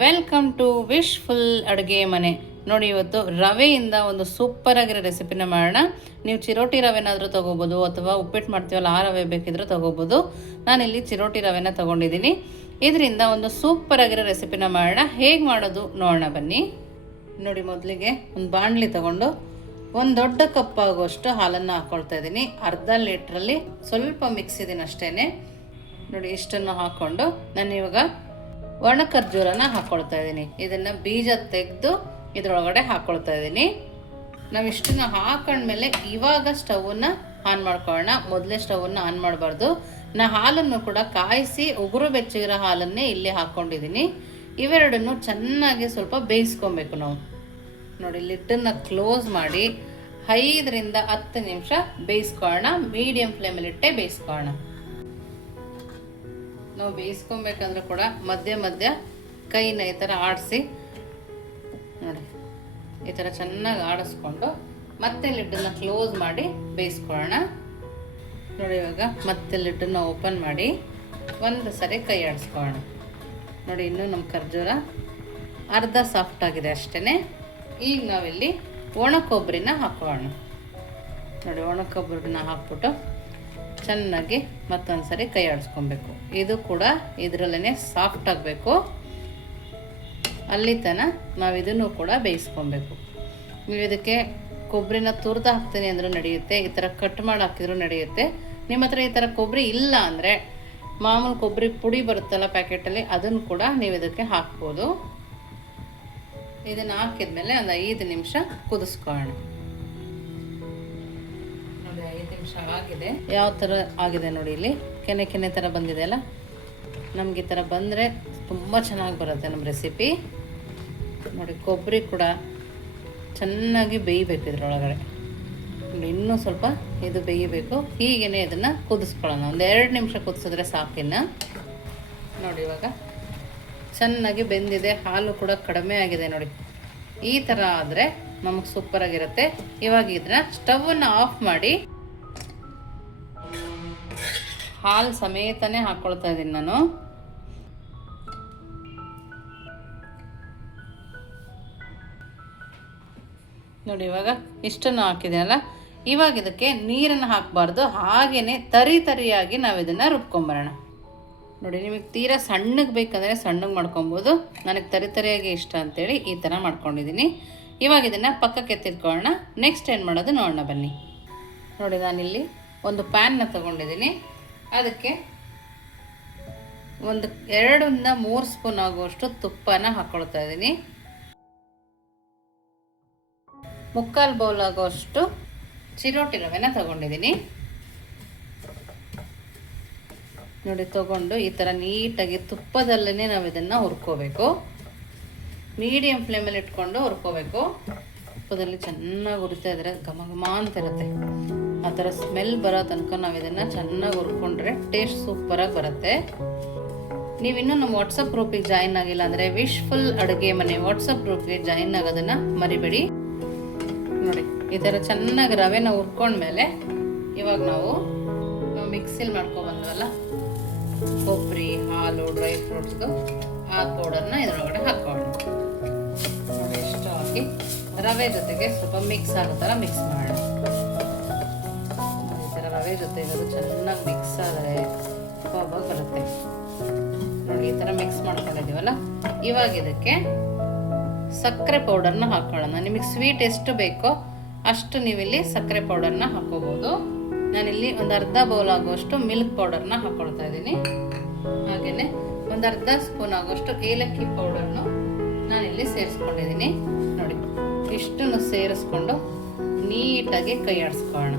Welcome to wishful ಅಡುಗೆ ಮನೆ. ನೋಡಿ, ಇವತ್ತು ರವೆಯಿಂದ ಒಂದು ಸೂಪರ್ ಆಗಿರೋ ರೆಸಿಪಿನ ಮಾಡೋಣ. ನೀವು ಚಿರೋಟಿ ರವೆನಾದರೂ ತೊಗೋಬೋದು ಅಥವಾ ಉಪ್ಪಿಟ್ಟು ಮಾಡ್ತೀವಲ್ಲ ಆ ರವೆ ಬೇಕಿದ್ರೂ ತೊಗೋಬೋದು. ನಾನಿಲ್ಲಿ ಚಿರೋಟಿ ರವೆನ ತೊಗೊಂಡಿದ್ದೀನಿ. ಇದರಿಂದ ಒಂದು ಸೂಪರ್ ಆಗಿರೋ ರೆಸಿಪಿನ ಮಾಡೋಣ. ಹೇಗೆ ಮಾಡೋದು ನೋಡೋಣ ಬನ್ನಿ. ನೋಡಿ, ಮೊದಲಿಗೆ ಒಂದು ಬಾಣಲಿ ತೊಗೊಂಡು ಒಂದು ದೊಡ್ಡ ಕಪ್ ಆಗುವಷ್ಟು ಹಾಲನ್ನು ಹಾಕ್ಕೊಳ್ತಾ ಇದ್ದೀನಿ. ಅರ್ಧ ಲೀಟ್ರಲ್ಲಿ ಸ್ವಲ್ಪ ಮಿಕ್ಸ್ ಇದೀನಿ ಅಷ್ಟೇ. ನೋಡಿ, ಇಷ್ಟನ್ನು ಹಾಕ್ಕೊಂಡು ನಾನು ಇವಾಗ ಒಣ ಖರ್ಜೂರನ ಹಾಕ್ಕೊಳ್ತಾ ಇದ್ದೀನಿ. ಇದನ್ನು ಬೀಜ ತೆಗೆದು ಇದರೊಳಗಡೆ ಹಾಕ್ಕೊಳ್ತಾ ಇದ್ದೀನಿ. ನಾವು ಇಷ್ಟನ್ನು ಹಾಕೊಂಡ್ಮೇಲೆ ಇವಾಗ ಸ್ಟವನ್ನು ಆನ್ ಮಾಡ್ಕೊಳ್ಳೋಣ. ಮೊದಲೇ ಸ್ಟವನ್ನು ಆನ್ ಮಾಡಬಾರ್ದು. ನಾನು ಹಾಲನ್ನು ಕೂಡ ಕಾಯಿಸಿ ಉಗುರು ಬೆಚ್ಚಗಿರೋ ಹಾಲನ್ನೇ ಇಲ್ಲಿ ಹಾಕ್ಕೊಂಡಿದ್ದೀನಿ. ಇವೆರಡನ್ನು ಚೆನ್ನಾಗಿ ಸ್ವಲ್ಪ ಬೇಯಿಸ್ಕೊಬೇಕು ನಾವು. ನೋಡಿ, ಲಿಡ್ಡನ್ನು ಕ್ಲೋಸ್ ಮಾಡಿ 5ರಿಂದ 10 ನಿಮಿಷ ಬೇಯಿಸ್ಕೊಳ್ಳೋಣ. ಮೀಡಿಯಂ ಫ್ಲೇಮಲ್ಲಿಟ್ಟೆ ಬೇಯಿಸ್ಕೊಳ್ಳೋಣ. ನಾವು ಬೇಯಿಸ್ಕೊಬೇಕಂದ್ರೆ ಕೂಡ ಮಧ್ಯ ಮಧ್ಯ ಕೈನ ಈ ಥರ ಆಡಿಸಿ, ನೋಡಿ ಈ ಥರ ಚೆನ್ನಾಗಿ ಆಡಿಸ್ಕೊಂಡು ಮತ್ತೆ ಲಿಡ್ಡನ್ನು ಕ್ಲೋಸ್ ಮಾಡಿ ಬೇಯಿಸ್ಕೊಳ್ಳೋಣ. ನೋಡಿ, ಇವಾಗ ಮತ್ತೆ ಲಿಡ್ಡನ್ನು ಓಪನ್ ಮಾಡಿ ಒಂದು ಸರಿ ಕೈ ಆಡಿಸ್ಕೊಳ್ಳೋಣ. ನೋಡಿ, ಇನ್ನೂ ನಮ್ಮ ಖರ್ಜೂರ ಅರ್ಧ ಸಾಫ್ಟ್ ಆಗಿದೆ ಅಷ್ಟೇ. ಈಗ ನಾವಿಲ್ಲಿ ಒಣ ಕೊಬ್ಬರಿನ ಹಾಕೋಣ. ನೋಡಿ, ಒಣ ಕೊಬ್ಬರಿನ ಹಾಕ್ಬಿಟ್ಟು ಚೆನ್ನಾಗಿ ಮತ್ತೊಂದು ಸರಿ ಕೈ ಆಡಿಸ್ಕೊಬೇಕು. ಇದು ಕೂಡ ಇದರಲ್ಲೇ ಸಾಫ್ಟ್ ಆಗಬೇಕು. ಅಲ್ಲಿ ತನಕ ನಾವು ಇದನ್ನು ಕೂಡ ಬೇಯಿಸ್ಕೊಬೇಕು. ನೀವು ಇದಕ್ಕೆ ಕೊಬ್ಬರಿನ ತುರಿದು ಹಾಕ್ತೀನಿ ಅಂದರೂ ನಡೆಯುತ್ತೆ, ಈ ಥರ ಕಟ್ ಮಾಡಿ ಹಾಕಿದ್ರೂ ನಡೆಯುತ್ತೆ. ನಿಮ್ಮ ಹತ್ರ ಈ ಥರ ಕೊಬ್ಬರಿ ಇಲ್ಲ ಅಂದರೆ ಮಾಮೂಲು ಕೊಬ್ಬರಿ ಪುಡಿ ಬರುತ್ತಲ್ಲ ಪ್ಯಾಕೆಟಲ್ಲಿ, ಅದನ್ನು ಕೂಡ ನೀವು ಇದಕ್ಕೆ ಹಾಕ್ಬೋದು. ಇದನ್ನು ಹಾಕಿದ್ಮೇಲೆ ಒಂದು 5 ನಿಮಿಷ ಕುದಿಸ್ಕೊಳ್ಳೋಣ. ನೋಡಿ, 5 ನಿಮಿಷ ಆಗಿದೆ. ಯಾವ ಥರ ಆಗಿದೆ ನೋಡಿ, ಇಲ್ಲಿ ಕೆನೆ ಕೆನೆ ಥರ ಬಂದಿದೆ ಅಲ್ಲ. ನಮ್ಗೆ ಈ ಥರ ಬಂದರೆ ತುಂಬ ಚೆನ್ನಾಗಿ ಬರುತ್ತೆ ನಮ್ಮ ರೆಸಿಪಿ. ನೋಡಿ, ಕೊಬ್ಬರಿ ಕೂಡ ಚೆನ್ನಾಗಿ ಬೇಯಬೇಕು ಇದರೊಳಗಡೆ. ಇನ್ನೂ ಸ್ವಲ್ಪ ಇದು ಬೇಯಬೇಕು. ಹೀಗೇ ಇದನ್ನು ಕುದಿಸ್ಕೊಳ್ಳೋಣ. ಒಂದು 2 ನಿಮಿಷ ಕುದಿಸಿದ್ರೆ ಸಾಕಿನ್ನ. ನೋಡಿ, ಇವಾಗ ಚೆನ್ನಾಗಿ ಬೆಂದಿದೆ. ಹಾಲು ಕೂಡ ಕಡಿಮೆ ಆಗಿದೆ. ನೋಡಿ, ಈ ಥರ ಆದರೆ ನಮಗೆ ಸೂಪರಾಗಿರುತ್ತೆ. ಇವಾಗ ಇದನ್ನ ಸ್ಟವನ್ನು ಆಫ್ ಮಾಡಿ ಹಾಲು ಸಮೇತನೇ ಹಾಕ್ಕೊಳ್ತಾ ಇದ್ದೀನಿ ನಾನು. ನೋಡಿ, ಇವಾಗ ಇಷ್ಟನ್ನು ಹಾಕಿದೆಯಲ್ಲ. ಇವಾಗ ಇದಕ್ಕೆ ನೀರನ್ನು ಹಾಕಬಾರ್ದು, ಹಾಗೇ ತರಿಯಾಗಿ ನಾವು ಇದನ್ನು ರುಬ್ಕೊಂಬರೋಣ. ನೋಡಿ, ನಿಮಗೆ ತೀರಾ ಸಣ್ಣಗೆ ಬೇಕಂದರೆ ಸಣ್ಣಗೆ ಮಾಡ್ಕೊಬೋದು. ನನಗೆ ತರಿಯಾಗಿ ಇಷ್ಟ ಅಂತೇಳಿ ಈ ಥರ ಮಾಡ್ಕೊಂಡಿದ್ದೀನಿ. ಇವಾಗ ಇದನ್ನು ಪಕ್ಕಕ್ಕೆ ಎತ್ತಿಟ್ಕೊಳ್ಳೋಣ. ನೆಕ್ಸ್ಟ್ ಏನು ಮಾಡೋದು ನೋಡೋಣ ಬನ್ನಿ. ನೋಡಿ, ನಾನಿಲ್ಲಿ ಒಂದು ಪ್ಯಾನ್ನ ತೊಗೊಂಡಿದ್ದೀನಿ. ಅದಕ್ಕೆ ಒಂದು 2ರಿಂದ 3 ಸ್ಪೂನ್ ಆಗುವಷ್ಟು ತುಪ್ಪನ ಹಾಕ್ಕೊಳ್ತಾ ಇದ್ದೀನಿ. 3/4 ಬೌಲ್ ಆಗುವಷ್ಟು ಚಿರೋಟಿ ರವೆನ ತೊಗೊಂಡಿದ್ದೀನಿ. ನೋಡಿ, ತೊಗೊಂಡು ಈ ಥರ ನೀಟಾಗಿ ತುಪ್ಪದಲ್ಲೇ ನಾವು ಇದನ್ನು ಹುರ್ಕೋಬೇಕು. ಮೀಡಿಯಂ ಫ್ಲೇಮಲ್ಲಿ ಇಟ್ಕೊಂಡು ಹುರ್ಕೋಬೇಕು. ತುಪ್ಪದಲ್ಲಿ ಚೆನ್ನಾಗಿ ಹುರಿತಾ ಇದ್ರೆ ಘಮ ಘಮ ಅಂತ ಇರುತ್ತೆ. ಆ ಥರ ಸ್ಮೆಲ್ ಬರೋ ತನಕ ನಾವು ಇದನ್ನು ಚೆನ್ನಾಗಿ ಹುರ್ಕೊಂಡ್ರೆ ಟೇಸ್ಟ್ ಸೂಪರಾಗಿ ಬರುತ್ತೆ. ನೀವಿನ್ನೂ ನಮ್ಮ ವಾಟ್ಸಪ್ ಗ್ರೂಪಿಗೆ ಜಾಯಿನ್ ಆಗಿಲ್ಲ ಅಂದರೆ ವಿಶ್ಫುಲ್ ಅಡುಗೆ ಮನೆ ವಾಟ್ಸಪ್ ಗ್ರೂಪ್ಗೆ ಜಾಯಿನ್ ಆಗೋದನ್ನು ಮರಿಬೇಡಿ. ನೋಡಿ, ಈ ಥರ ಚೆನ್ನಾಗಿ ರವೆನ ಹುರ್ಕೊಂಡ್ಮೇಲೆ ಇವಾಗ ನಾವು ಮಿಕ್ಸಿಲಿ ಮಾಡ್ಕೊಬಂದ್ವಲ್ಲ ಕೊಬ್ಬರಿ, ಹಾಲು, ಡ್ರೈ ಫ್ರೂಟ್ಸ್ದು ಆ ಪೌಡರ್ನ ಇದರೊಳಗಡೆ ಹಾಕೋಣ. ನೋಡಿ, ಎಷ್ಟು ಹಾಕಿ ರವೆ ಜೊತೆಗೆ ಸ್ವಲ್ಪ ಮಿಕ್ಸ್ ಆಗೋ ಥರ ಮಿಕ್ಸ್ ಮಾಡೋಣ. ಈ ಥರ ರವೆ ಜೊತೆಗೆ ಅದು ಚೆನ್ನಾಗಿ ಮಿಕ್ಸ್ ಆದರೆ ಕಬಾಬ್ ಬರುತ್ತೆ. ನೋಡಿ, ಈ ಥರ ಮಿಕ್ಸ್ ಮಾಡ್ಕೊಂಡಿದ್ದೀವಲ್ಲ. ಇವಾಗ ಇದಕ್ಕೆ ಸಕ್ಕರೆ ಪೌಡರ್ನ ಹಾಕೊಳ್ಳೋಣ. ನಿಮಗೆ ಸ್ವೀಟ್ ಎಷ್ಟು ಬೇಕೋ ಅಷ್ಟು ನೀವಿಲ್ಲಿ ಸಕ್ಕರೆ ಪೌಡರ್ನ ಹಾಕೋಬೋದು. ನಾನಿಲ್ಲಿ ಒಂದು ಅರ್ಧ ಬೌಲ್ ಆಗುವಷ್ಟು ಮಿಲ್ಕ್ ಪೌಡರ್ನ ಹಾಕ್ಕೊಳ್ತಾ ಇದ್ದೀನಿ. ಹಾಗೆಯೇ ಒಂದು ಅರ್ಧ ಸ್ಪೂನ್ ಆಗುವಷ್ಟು ಏಲಕ್ಕಿ ಪೌಡರ್ನು ನಾನಿಲ್ಲಿ ಸೇರಿಸ್ಕೊಂಡಿದ್ದೀನಿ. ನೋಡಿ, ಇಷ್ಟನ್ನು ಸೇರಿಸ್ಕೊಂಡು ನೀಟಾಗಿ ಕೈ ಆಡಿಸ್ಕೊಳ್ಳೋಣ.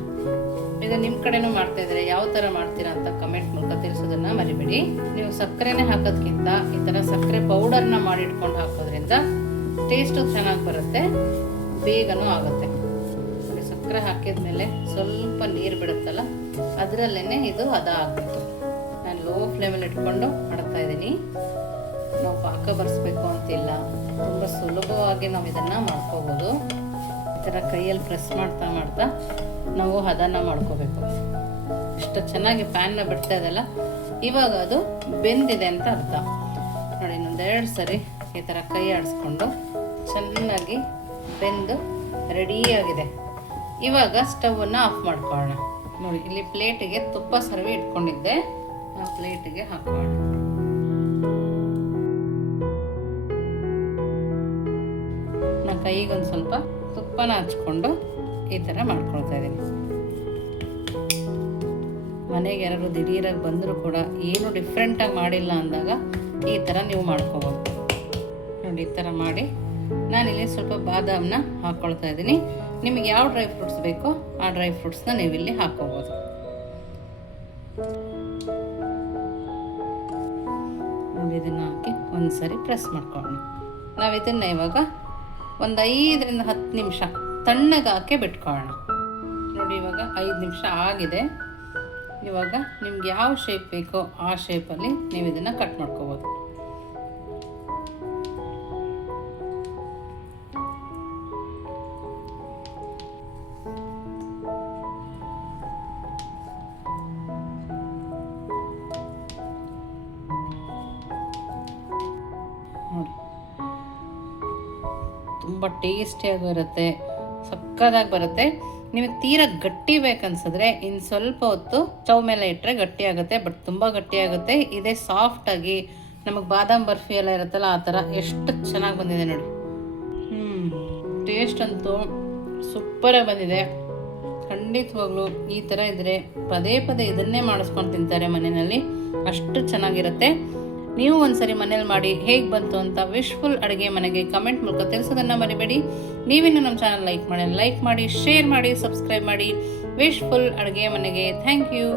ಇದು ನಿಮ್ಮ ಕಡೆನೂ ಮಾಡ್ತಾ ಇದ್ರೆ ಯಾವ ಥರ ಮಾಡ್ತೀರಾ ಅಂತ ಕಮೆಂಟ್ ಮೂಲಕ ತಿಳಿಸೋದನ್ನು ಮರಿಬೇಡಿ. ನೀವು ಸಕ್ಕರೆನೇ ಹಾಕೋದ್ಕಿಂತ ಈ ಥರ ಸಕ್ಕರೆ ಪೌಡರ್ನ ಮಾಡಿಟ್ಕೊಂಡು ಹಾಕೋದ್ರಿಂದ ಟೇಸ್ಟು ಚೆನ್ನಾಗಿ ಬರುತ್ತೆ, ಬೇಗನೂ ಆಗುತ್ತೆ. ಸಕ್ಕರೆ ಹಾಕಿದ್ಮೇಲೆ ಸ್ವಲ್ಪ ನೀರು ಬಿಡುತ್ತಲ್ಲ, ಅದರಲ್ಲೇ ಇದು ಹದ ಆಗಬೇಕು. ನಾನು ಲೋ ಫ್ಲೇಮಲ್ಲಿ ಇಟ್ಕೊಂಡು ಮಾಡ್ತಾ ಇದ್ದೀನಿ. ನಾವು ಪಾಕ ಬರ್ಸ್ಬೇಕು ಅಂತಿಲ್ಲ, ತುಂಬ ಸುಲಭವಾಗಿ ನಾವು ಇದನ್ನು ಮಾಡ್ಕೋಬೋದು. ಈ ಥರ ಕೈಯಲ್ಲಿ ಪ್ರೆಸ್ ಮಾಡ್ತಾ ಮಾಡ್ತಾ ನಾವು ಹದನ ಮಾಡ್ಕೋಬೇಕು. ಇಷ್ಟು ಚೆನ್ನಾಗಿ ಪ್ಯಾನ್ನ ಬಿಡ್ತಾ ಇದೆಲ್ಲ, ಇವಾಗ ಅದು ಬೆಂದಿದೆ ಅಂತ ಅರ್ಥ. ನೋಡಿ, ಇನ್ನೊಂದು 2 ಸರಿ ಈ ಥರ ಕೈ ಆಡಿಸ್ಕೊಂಡು ಚೆನ್ನಾಗಿ ಬೆಂದು ರೆಡಿಯಾಗಿದೆ. ಇವಾಗ ಸ್ಟವನ್ನು ಆಫ್ ಮಾಡ್ಕೊಳ್ಳೋಣ. ನೋಡಿ, ಇಲ್ಲಿ ಪ್ಲೇಟಿಗೆ ತುಪ್ಪ ಸರ್ವಿ ಇಟ್ಕೊಂಡಿದ್ದೆ, ಆ ಪ್ಲೇಟಿಗೆ ಹಾಕೋಣ. ನಾನು ಕೈಗೊಂದು ಸ್ವಲ್ಪ ತುಪ್ಪನ ಹಚ್ಕೊಂಡು ಈ ಥರ ಮಾಡ್ಕೊಳ್ತಾ ಇದ್ದೀನಿ. ಮನೆಗೆ ಯಾರಾದ್ರು ದಿಢೀರಾಗಿ ಬಂದರೂ ಕೂಡ ಏನು ಡಿಫ್ರೆಂಟಾಗಿ ಮಾಡಿಲ್ಲ ಅಂದಾಗ ಈ ಥರ ನೀವು ಮಾಡ್ಕೋಬೋದು. ನೋಡಿ, ಈ ಥರ ಮಾಡಿ ನಾನಿಲ್ಲಿ ಸ್ವಲ್ಪ ಬಾದಾಮನ್ನ ಹಾಕ್ಕೊಳ್ತಾ ಇದ್ದೀನಿ. ನಿಮಗೆ ಯಾವ ಡ್ರೈ ಫ್ರೂಟ್ಸ್ ಬೇಕೋ ಆ ಡ್ರೈ ಫ್ರೂಟ್ಸ್ನ ನೀವಿಲ್ಲಿ ಹಾಕ್ಕೋಬೋದು. ನೋಡಿ, ಇದನ್ನು ಹಾಕಿ ಒಂದು ಸರಿ ಪ್ರೆಸ್ ಮಾಡ್ಕೊಳ್ಳೋಣ. ನಾವು ಇದನ್ನು ಇವಾಗ ಒಂದು 5ರಿಂದ 10 ನಿಮಿಷ ತಣ್ಣಗೆ ಹಾಕಿ ಬಿಟ್ಕೊಳ್ಳೋಣ. ನೋಡಿ, ಇವಾಗ 5 ನಿಮಿಷ ಆಗಿದೆ. ಇವಾಗ ನಿಮ್ಗೆ ಯಾವ ಶೇಪ್ ಬೇಕೋ ಆ ಶೇಪಲ್ಲಿ ನೀವು ಇದನ್ನು ಕಟ್ ಮಾಡ್ಕೋಬೋದು. ನೋಡಿ, ತುಂಬ ಟೇಸ್ಟಿಯಾಗಿರುತ್ತೆ, ಸಕ್ಕತ್ತಾಗಿ ಬರುತ್ತೆ. ನಿಮಗೆ ತೀರಾ ಗಟ್ಟಿ ಬೇಕನ್ಸಿದ್ರೆ ಇನ್ನು ಸ್ವಲ್ಪ ಹೊತ್ತು ಸ್ಟವ್ ಮೇಲೆ ಇಟ್ಟರೆ ಗಟ್ಟಿ ಆಗುತ್ತೆ, ಬಟ್ ತುಂಬ ಗಟ್ಟಿ ಆಗುತ್ತೆ. ಇದೇ ಸಾಫ್ಟಾಗಿ ನಮಗೆ ಬಾದಾಮ್ ಬರ್ಫಿ ಎಲ್ಲ ಇರುತ್ತಲ್ಲ ಆ ಥರ ಎಷ್ಟು ಚೆನ್ನಾಗಿ ಬಂದಿದೆ ನೋಡಿ. ಟೇಸ್ಟ್ ಅಂತೂ ಸೂಪರಾಗಿ ಬಂದಿದೆ. ಖಂಡಿತವಾಗ್ಲೂ ಈ ಥರ ಇದ್ದರೆ ಪದೇ ಪದೇ ಇದನ್ನೇ ಮಾಡಿಸ್ಕೊಂಡು ತಿಂತಾರೆ ಮನೆಯಲ್ಲಿ, ಅಷ್ಟು ಚೆನ್ನಾಗಿರುತ್ತೆ. ನೀವು ಒಂದ್ಸರಿ ಮನೇಲಿ ಮಾಡಿ ಹೇಗೆ ಬಂತು ಅಂತ ವಿಶ್ಫುಲ್ ಅಡುಗೆ ಮನೆಗೆ ಕಮೆಂಟ್ ಮೂಲಕ ತಿಳಿಸೋದನ್ನು ಮರಿಬೇಡಿ. ನೀವಿನ್ನು ನಮ್ಮ ಚಾನಲ್ ಲೈಕ್ ಮಾಡಿ, ಶೇರ್ ಮಾಡಿ, ಸಬ್ಸ್ಕ್ರೈಬ್ ಮಾಡಿ. ವಿಶ್ಫುಲ್ ಅಡುಗೆ ಮನೆಗೆ ಥ್ಯಾಂಕ್ ಯು.